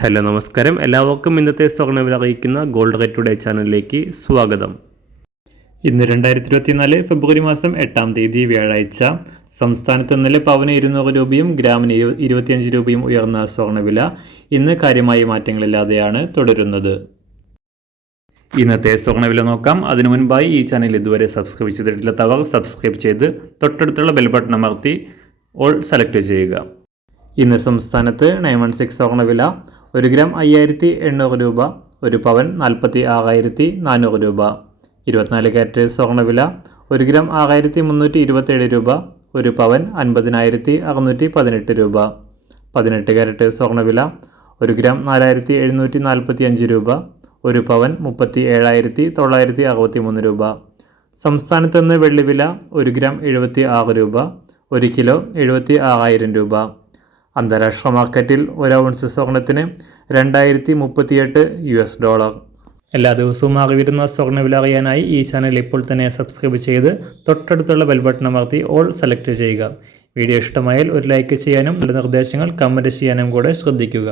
Hello നമസ്കാരം, എല്ലാവർക്കും ഇന്നത്തെ സ്വർണ്ണവില അറിയിക്കുന്ന ഗോൾഡ് റേറ്റ് ടുഡേ ചാനലിലേക്ക് സ്വാഗതം. ഇന്ന് 2024 ഫെബ്രുവരി മാസം 8-ാം തീയതി വ്യാഴാഴ്ച. സംസ്ഥാനത്ത് ഇന്നലെ പവന് 200 രൂപയും ഗ്രാമിന് 25 രൂപയും ഉയർന്ന സ്വർണ്ണവില ഇന്ന് കാര്യമായ മാറ്റങ്ങളില്ലാതെയാണ് തുടരുന്നത്. ഇന്നത്തെ സ്വർണ്ണവില നോക്കാം. അതിനു മുൻപായി ഈ ചാനൽ ഇതുവരെ സബ്സ്ക്രൈബ് ചെയ്തിട്ടില്ലാത്തവർ സബ്സ്ക്രൈബ് ചെയ്ത് തൊട്ടടുത്തുള്ള ബെൽ ബട്ടൺ അമർത്തി ഓൾ സെലക്ട് ചെയ്യുക. ഇന്ന് സംസ്ഥാനത്ത് 916 സ്വർണ്ണവില 1 ഗ്രാം 5800 രൂപ, 1 പവൻ 46,400 രൂപ. 24 കാരറ്റ് സ്വർണ്ണവില 1 ഗ്രാം 6327 രൂപ, 1 പവൻ 50,618 രൂപ. 18 കാരറ്റ് സ്വർണ്ണവില 1 ഗ്രാം 4745 രൂപ, 1 പവൻ 37,963 രൂപ. സംസ്ഥാനത്ത് നിന്ന് വെള്ളിവില 1 ഗ്രാം 76 രൂപ, 1 കിലോ 76,000 രൂപ. അന്താരാഷ്ട്ര മാർക്കറ്റിൽ 1 ഔൺസ് സ്വർണത്തിന് 2038 $. എല്ലാ ദിവസവും മാറി വരുന്ന സ്വർണ്ണവില അറിയാനായി ഈ ചാനൽ ഇപ്പോൾ തന്നെ സബ്സ്ക്രൈബ് ചെയ്ത് തൊട്ടടുത്തുള്ള ബെൽ ബട്ടൺ അമർത്തി ഓൾ സെലക്ട് ചെയ്യുക. വീഡിയോ ഇഷ്ടമായാൽ ഒരു ലൈക്ക് ചെയ്യാനും നല്ല നിർദ്ദേശങ്ങൾ കമൻറ്റ് ചെയ്യാനും കൂടെ ശ്രദ്ധിക്കുക.